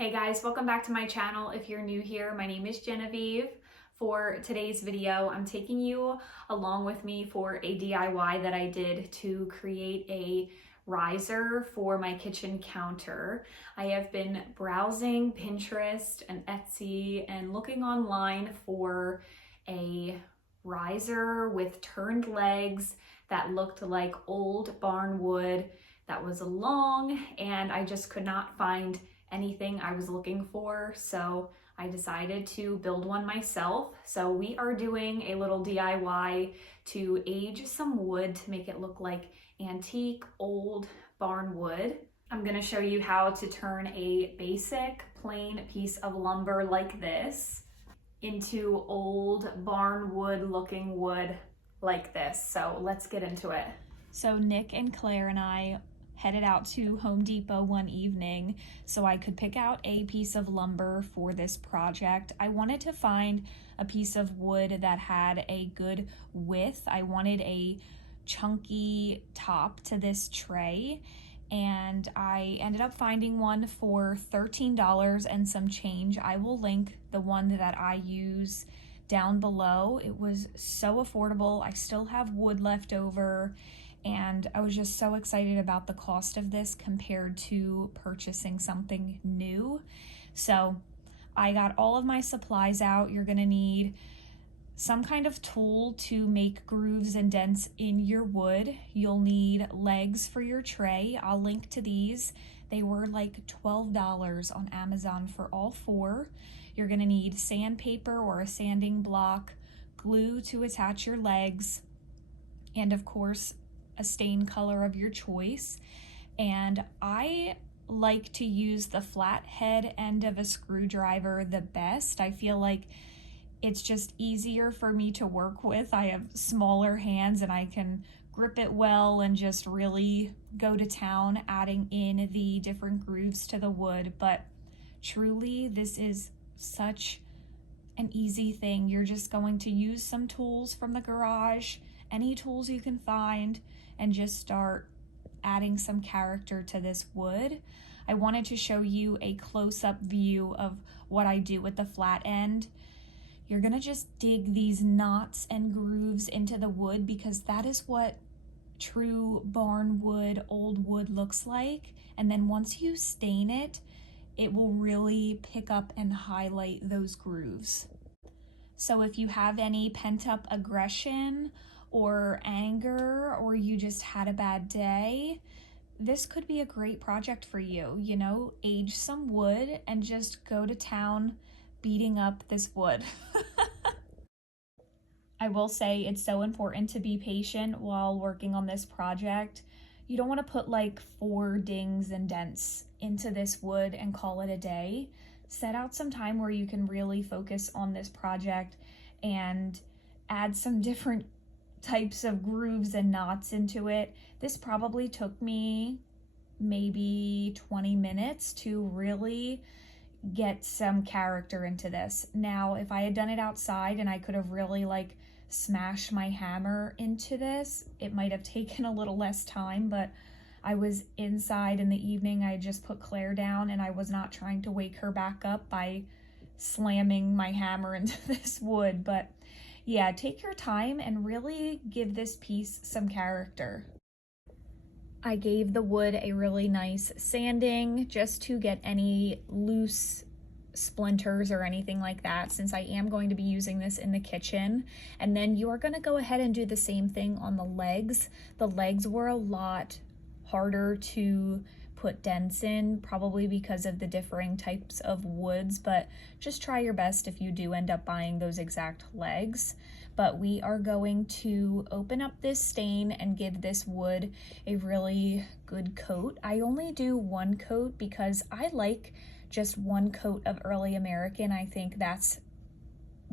Hey guys, welcome back to my channel. If you're new here, my name is Genevieve. For today's video, I'm taking you along with me for a DIY that I did to create a riser for my kitchen counter. I have been browsing Pinterest and Etsy and looking online for a riser with turned legs that looked like old barn wood, that was long, and I just could not find anything I was looking for, so I decided to build one myself. So we are doing a little DIY to age some wood to make it look like antique old barn wood. I'm going to show you how to turn a basic plain piece of lumber like this into old barn wood looking wood like this. So let's get into it. So Nick and Claire and I headed out to Home Depot one evening so I could pick out a piece of lumber for this project. I wanted to find a piece of wood that had a good width. I wanted a chunky top to this tray, and I ended up finding one for $13 and some change. I will link the one that I use down below. It was so affordable. I still have wood left over, and I was just so excited about the cost of this compared to purchasing something new. So I got all of my supplies out. You're gonna need some kind of tool to make grooves and dents in your wood. You'll need legs for your tray. I'll link to these. They were like $12 on Amazon for all four. You're gonna need sandpaper or a sanding block, glue to attach your legs, and of course, a stain color of your choice. And I like to use the flat head end of a screwdriver the best. I feel like it's just easier for me to work with. I have smaller hands and I can grip it well and just really go to town adding in the different grooves to the wood. But truly, this is such an easy thing. You're just going to use some tools from the garage, any tools you can find, and just start adding some character to this wood. I wanted to show you a close-up view of what I do with the flat end. You're gonna just dig these knots and grooves into the wood because that is what true barn wood, old wood looks like. And then once you stain it, it will really pick up and highlight those grooves. So if you have any pent-up aggression or anger, or you just had a bad day, this could be a great project for you. You know, age some wood and just go to town beating up this wood. I will say it's so important to be patient while working on this project. You don't want to put like 4 dings and dents into this wood and call it a day. Set out some time where you can really focus on this project and add some different types of grooves and knots into it. This probably took me maybe 20 minutes to really get some character into this. Now, if I had done it outside and I could have really like smashed my hammer into this, it might have taken a little less time, but I was inside in the evening. I just put Claire down and I was not trying to wake her back up by slamming my hammer into this wood. But yeah, take your time and really give this piece some character. I gave the wood a really nice sanding just to get any loose splinters or anything like that, since I am going to be using this in the kitchen. And then you are going to go ahead and do the same thing on the legs. The legs were a lot harder to put dents in, probably because of the differing types of woods, but just try your best if you do end up buying those exact legs. But we are going to open up this stain and give this wood a really good coat. I only do 1 coat because I like just 1 coat of early American. I think that's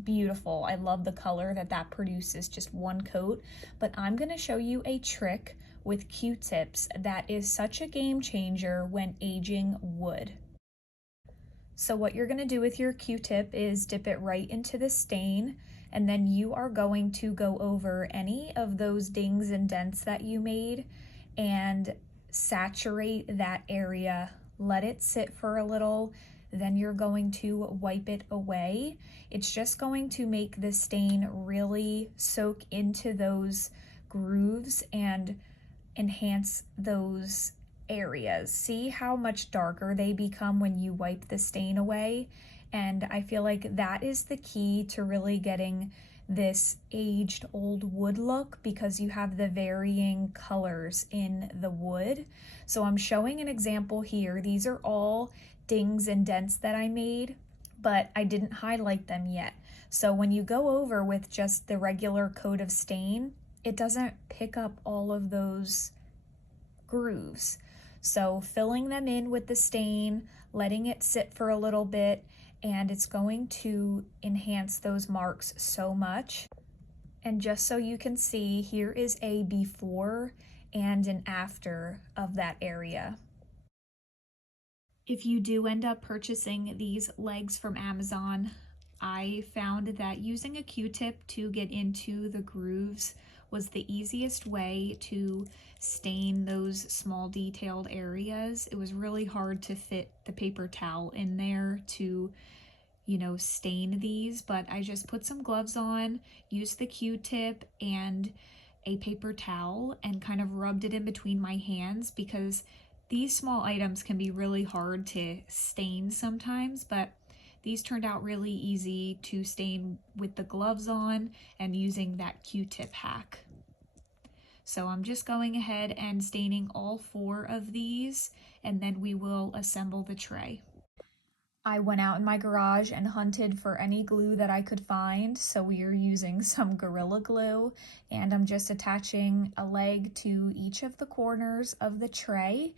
beautiful. I love the color that produces, just 1 coat. But I'm going to show you a trick with Q-tips that is such a game changer when aging wood. So what you're going to do with your Q-tip is dip it right into the stain, and then you are going to go over any of those dings and dents that you made and saturate that area. Let it sit for a little, then you're going to wipe it away. It's just going to make the stain really soak into those grooves and enhance those areas. See how much darker they become when you wipe the stain away? And I feel like that is the key to really getting this aged old wood look, because you have the varying colors in the wood. So I'm showing an example here. These are all dings and dents that I made, but I didn't highlight them yet. So when you go over with just the regular coat of stain, it doesn't pick up all of those grooves. So filling them in with the stain, letting it sit for a little bit, and it's going to enhance those marks so much. And just so you can see, here is a before and an after of that area. If you do end up purchasing these legs from Amazon, I found that using a Q-tip to get into the grooves was the easiest way to stain those small detailed areas. It was really hard to fit the paper towel in there to, you know, stain these, but I just put some gloves on, used the Q-tip and a paper towel, and kind of rubbed it in between my hands, because these small items can be really hard to stain sometimes, but these turned out really easy to stain with the gloves on and using that Q-tip hack. So I'm just going ahead and staining all 4 of these, and then we will assemble the tray. I went out in my garage and hunted for any glue that I could find, so we are using some Gorilla Glue, and I'm just attaching a leg to each of the corners of the tray.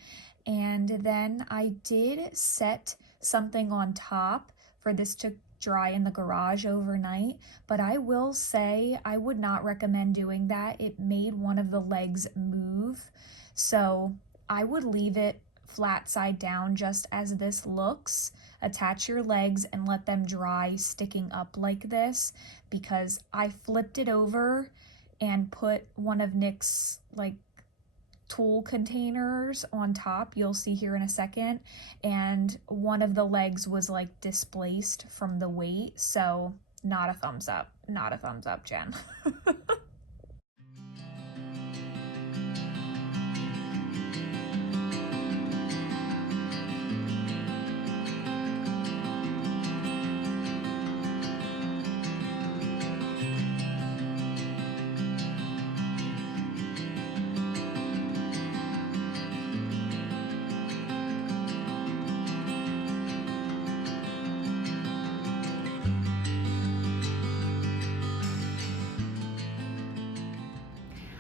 And then I did set something on top for this to dry in the garage overnight, but I will say I would not recommend doing that. It made one of the legs move, so I would leave it flat side down just as this looks. Attach your legs and let them dry sticking up like this, because I flipped it over and put one of Nick's like tool containers on top, you'll see here in a second, and one of the legs was like displaced from the weight, so not a thumbs up, not a thumbs up, Jen.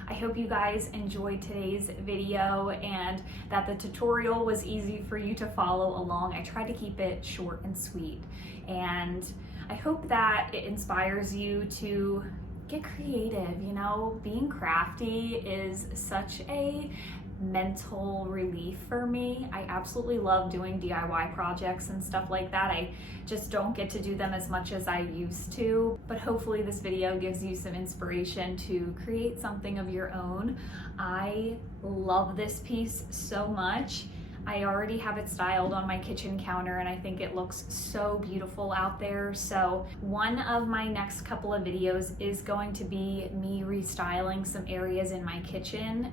I hope you guys enjoyed today's video and that the tutorial was easy for you to follow along. I tried to keep it short and sweet, and I hope that it inspires you to get creative. You know, being crafty is such a mental relief for me. I absolutely love doing DIY projects and stuff like that. I just don't get to do them as much as I used to, but hopefully this video gives you some inspiration to create something of your own. I love this piece so much. I already have it styled on my kitchen counter and I think it looks so beautiful out there. So one of my next couple of videos is going to be me restyling some areas in my kitchen,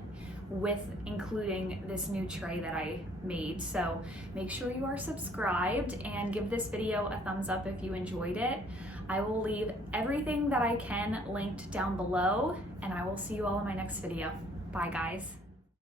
with including this new tray that I made. So make sure you are subscribed and give this video a thumbs up if you enjoyed it. I will leave everything that I can linked down below, and I will see you all in my next video. Bye guys.